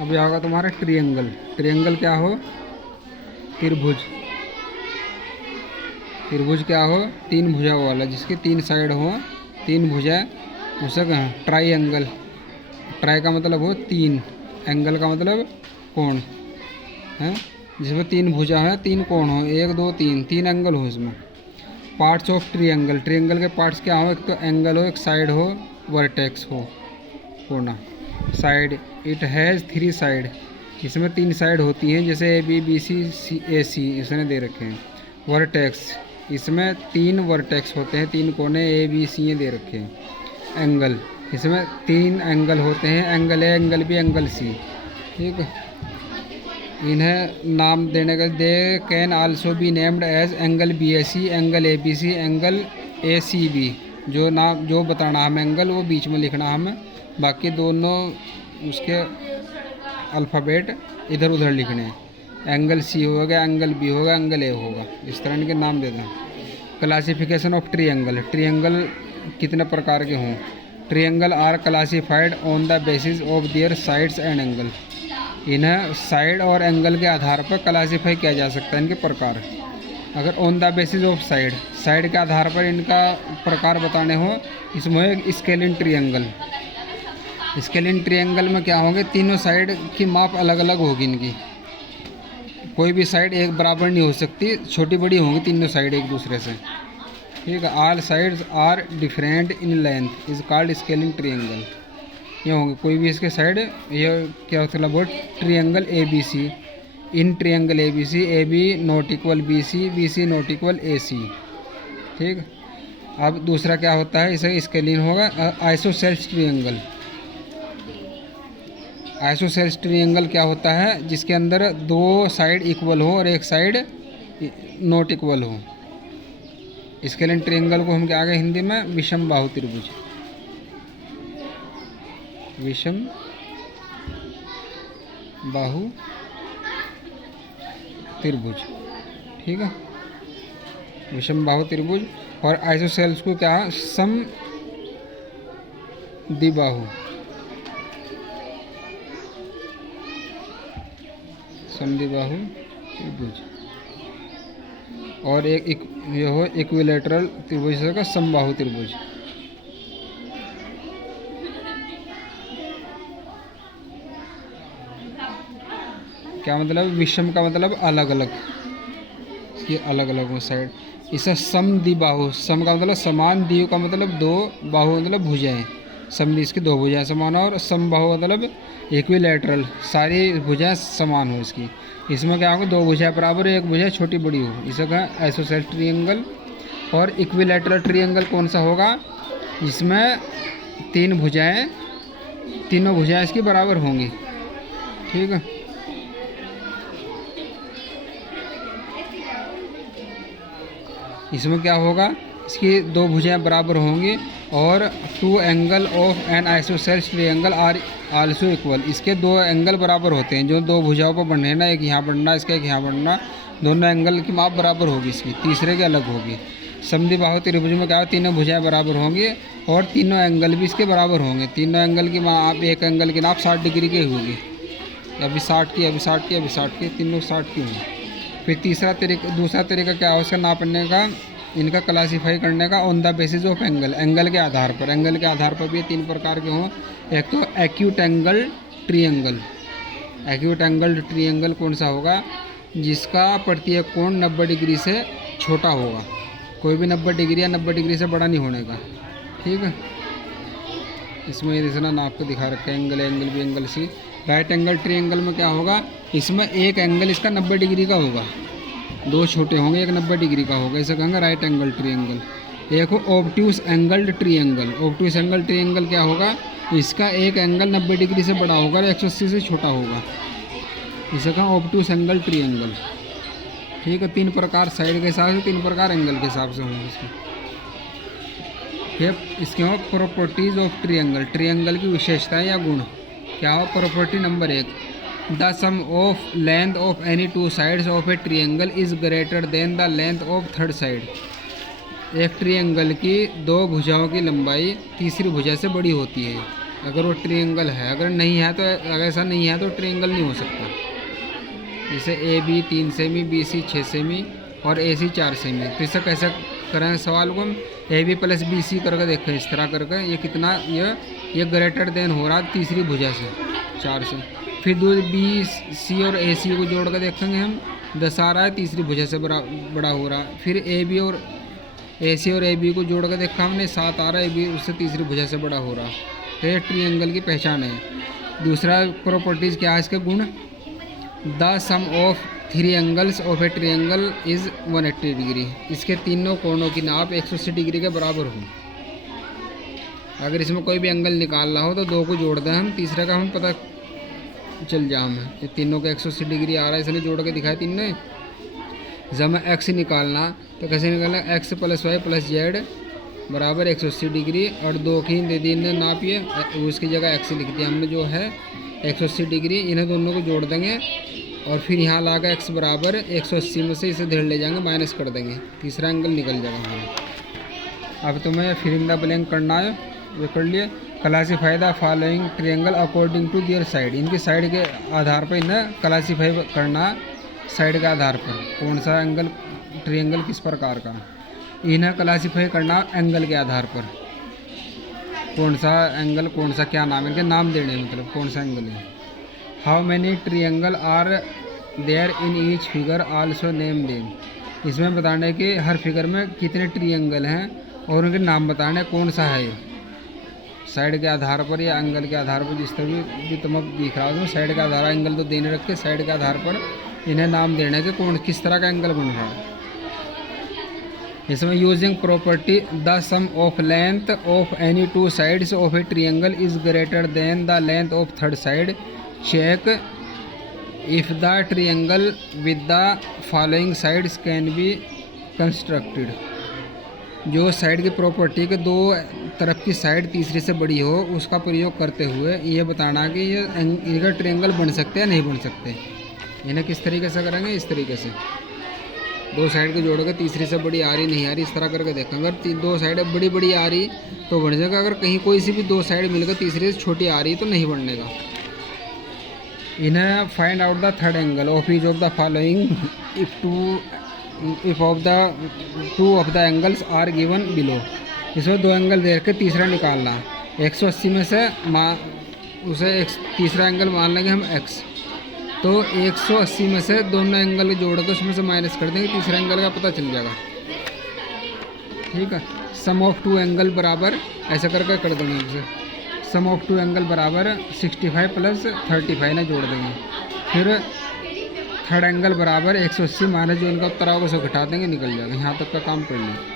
अब यह होगा तुम्हारा ट्रिएंगल। ट्रिएंगल क्या हो? त्रिभुज। त्रिभुज क्या हो? तीन भुजा वाला, जिसकी तीन साइड हो, तीन भुजा, उसे कहें ट्राइएंगल। ट्राई का मतलब हो तीन, एंगल का मतलब कोण है, जिसमें तीन भुजा है, तीन कोण हो, एक दो तीन, तीन एंगल हो इसमें। Parts of triangle. ट्रिएंगल के पार्ट्स क्या हो? एक तो एंगल हो, एक साइड हो, वर्टेक्स हो, कोना। Side, it has three side. इसमें तीन साइड होती हैं, जैसे ए बी, बी सी, सी ए सी इसने दे रखे हैं। वर्टेक्स, इसमें तीन वर्टेक्स होते हैं, तीन कोने ए बी सी ये दे रखे हैं। एंगल, इसमें तीन एंगल होते हैं, angle A, angle B, angle C. ठीक है, इन्हें नाम देने का, they can also be named as angle B A C, angle A B C, angle A C B. जो नाम जो बताना हमें एंगल, वो बीच में लिखना हमें, बाकी दोनों उसके अल्फ़ाबेट इधर उधर लिखने हैं। एंगल सी होगा, एंगल बी होगा, एंगल ए होगा, इस तरह इनके नाम दे दें। Classification of triangle. ट्रिएंगल कितने प्रकार के हों? Triangle are classified on the basis of their sides and angle. इन्हें साइड और एंगल के आधार पर क्लासिफाई किया जा सकता है, इनके प्रकार। अगर on the basis of side, side के आधार पर इनका प्रकार बताने हो, इसमें एक स्केलिन ट्रिएंगल। स्केलिन ट्रिएंगल में क्या होंगे? तीनों साइड की माप अलग अलग होगी इनकी, कोई भी साइड एक बराबर नहीं हो सकती, छोटी बड़ी होंगी तीनों साइड एक दूसरे से। ठीक है, all sides are different in length, is called scalene triangle. ये होंगे कोई भी इसके साइड, ये क्या होता है? वो triangle A B C. In triangle A B C, A B not equal B C not equal A C. ठीक, अब दूसरा क्या होता है? इसे स्केलिन होगा आइसोसेल्स ट्रिएंगल। आइसोसेल्स ट्रिएंगल क्या होता है? जिसके अंदर दो साइड इक्वल हो और एक साइड नॉट इक्वल हो। स्केलिन ट्रिएंगल को हम क्या आगे हिंदी में विषम बाहु त्रिभुज। विषम बाहु त्रिभुज। ठीक है, विषम बाहु त्रिभुज। और आइसोसेल्स को क्या? सम द्विबाहु। समद्विबाहु त्रिभुज। और एक ये हो इक्विलेटरल त्रिभुज का समबाहु त्रिभुज। क्या मतलब? विषम का मतलब अलग अलग, ये अलग अलग हो साइड। इसे समद्विबाहु, सम का मतलब समान, द्वि का मतलब दो, बाहु मतलब भुजाएं। समद्वि इसकी दो भुजाएं समान हो, और समबाहु मतलब इक्विलेटरल, सारी भुजाएं समान हो इसकी। इसमें क्या होगा? दो भुजाएं बराबर, एक भुजा छोटी बड़ी हो, इसे कहा आइसोसेल्स ट्रिएंगल। और इक्विलेटरल ट्रिएंगल कौन सा होगा? जिसमें तीन भुजाएं, तीनों भुजाएं इसकी बराबर होंगी। ठीक है, इसमें क्या होगा? इसकी दो भुजाएं बराबर होंगी, और two angle of an isosceles triangle are also equal. इसके दो एंगल बराबर होते हैं, जो दो भुजाओं पर बढ़ने ना, एक यहाँ बढ़ना, इसका एक यहाँ बढ़ना, दोनों एंगल की माप बराबर होगी इसकी, तीसरे के अलग होगी। समद्विबाहु त्रिभुज में क्या हो? तीनों भुजाएं बराबर होंगी, और तीनों एंगल भी इसके बराबर होंगे। तीनों एंगल की माप, एक एंगल की नाप 60 डिग्री की होगी, अभी 60 की, अभी 60 की, अभी 60 की, तीनों 60 की होंगी। फिर दूसरा तरीका क्या है उसका नापने का, इनका क्लासीफाई करने का? On the basis of angle, angle के आधार पर। एंगल के आधार पर भी तीन प्रकार के हों। एक तो acute angle triangle. Acute angle triangle कौन सा होगा? जिसका प्रत्येक कोण 90 डिग्री से छोटा होगा, कोई भी 90 डिग्री या 90 डिग्री से बड़ा नहीं होने का। ठीक है, इसमें ये नाप को दिखा रखा है, angle A, angle B, angle C. Right angle triangle में क्या होगा? इसमें एक एंगल इसका 90 डिग्री का होगा, दो छोटे होंगे, एक 90 डिग्री का होगा, इसे कहेंगे राइट एंगल ट्रिएंगल। एक हो obtuse angle triangle. Obtuse angle triangle क्या होगा? इसका एक एंगल 90 डिग्री से बड़ा होगा और 180 से छोटा होगा, इसे कहें ऑब्ट्यूस एंगल ट्रिएंगल। ठीक है, तीन प्रकार साइड के हिसाब से, तीन प्रकार एंगल के हिसाब से होंगे इसमें। फिर इसके हो प्रॉपर्टीज ऑफ ट्रिएंगल। ट्रिएंगल की विशेषताएं या गुण क्या हो? Property number 1, the sum of length of any two sides of a triangle is greater than the length of third side. एक ट्रिएंगल की दो भुजाओं की लंबाई तीसरी भुजा से बड़ी होती है। अगर वो ट्रायंगल है, अगर नहीं है तो, अगर ऐसा नहीं है तो ट्रायंगल नहीं हो सकता। जैसे ए बी 3 सेमी, बी सी 6 सेमी और ए सी 4 सेमी। तो इसे कैसे करें सवाल को हम, A B plus B C करके देखें इस तरह करके, ये कितना, ये ग्रेटर देन हो रहा तीसरी भुजा से 4 से। फिर दो बी सी और ए सी को जोड़ कर देखेंगे हम, 10 आ रहा है, तीसरी भुजा से बड़ा हो रहा। फिर ए बी और ए सी और ए बी को जोड़ कर देखा हमने, 7 आ रहा है, ए बी उससे तीसरी भुजा से बड़ा हो रहा। तो ये ट्रायंगल की पहचान है। दूसरा प्रॉपर्टीज़ क्या है इसके गुण, the sum of 3 angles of a triangle is 180 degree. इसके तीनों कोणों की नाप 180 डिग्री के बराबर हो। अगर इसमें कोई भी एंगल निकालना हो तो 2 को जोड़ दें हम, तीसरे का हम पता चल जाए हमें। ये तीनों का 180 डिग्री आ रहा है, इसने जोड़ के दिखाया तीन ने। जब हमें एक्स निकालना तो कैसे निकालना, X plus Y plus Z बराबर 180 डिग्री, और 2 की दे दी इन्हें नापिए, उसकी जगह एक्स लिख दिया हमने, जो है 180 डिग्री। इन्हें दोनों को जोड़ देंगे और फिर यहाँ ला कर एक्स बराबर 180 में से इसे धेर ले जाएंगे, माइनस कर देंगे, तीसरा एंगल निकल जाएगा हमारा। अब तुम्हें फिलिंग द ब्लैंक करना है, वो कर लिए। Classify the following triangle according to their side. इनकी साइड के आधार पर इन्हें क्लासीफाई करना, साइड के आधार पर कौन सा एंगल ट्रायंगल किस प्रकार का। इन्हें क्लासीफाई करना एंगल के आधार पर, कौन सा एंगल, कौन सा क्या नाम है, इनके नाम देने, मतलब कौन सा एंगल है। How many triangle are there in each figure, also name them. इसमें बताने के हर फिगर में कितने ट्रायंगल हैं और उनके नाम बताने कौन सा है। साइड के आधार पर या एंगल के आधार पर, जिस तरह भी तुम अब दिख रहा हो, साइड के आधार एंगल तो देने रख के साइड के आधार पर इन्हें नाम देने के कौन किस तरह का एंगल बन रहा है। इसमें using property, the sum of length of any 2 sides of a triangle is greater than the length of third side, check if the triangle with the following sides can be constructed. जो side की property के 2 तरफ की side तीसरी से बड़ी हो, उसका प्रयोग करते हुए ये बताना कि ये इनका ट्रायंगल बन सकते हैं नहीं बन सकते। इन्हें किस तरीके से करेंगे, इस तरीके से 2 साइड को जोड़ के तीसरी से बड़ी आ रही नहीं आ रही, इस तरह करके देखेंगे। अगर 2 साइड बड़ी बड़ी आ रही तो बन जाएगा, अगर कहीं कोई सी भी 2 साइड मिलकर तीसरी से छोटी आ रही तो नहीं बनने का। इन्हें find out the third angle of each of the following if of the 2 of the angles are given below. इसमें 2 एंगल देख के तीसरा निकालना। 180 में से उसे तीसरा एंगल मान लेंगे हम x, तो 180 में से दोनों एंगल जोड़ के उसमें से माइनस कर देंगे, तीसरा एंगल का पता चल जाएगा। ठीक है, सम ऑफ 2 एंगल बराबर ऐसा करके कर देंगे उसे, सम ऑफ 2 एंगल बराबर 65 प्लस 35 ना जोड़ देंगे। फिर थर्ड एंगल बराबर 180 माइनस जो इनका उत्तर होगा उसे घटा देंगे, निकल जाएगा। यहाँ तक का काम कर लें।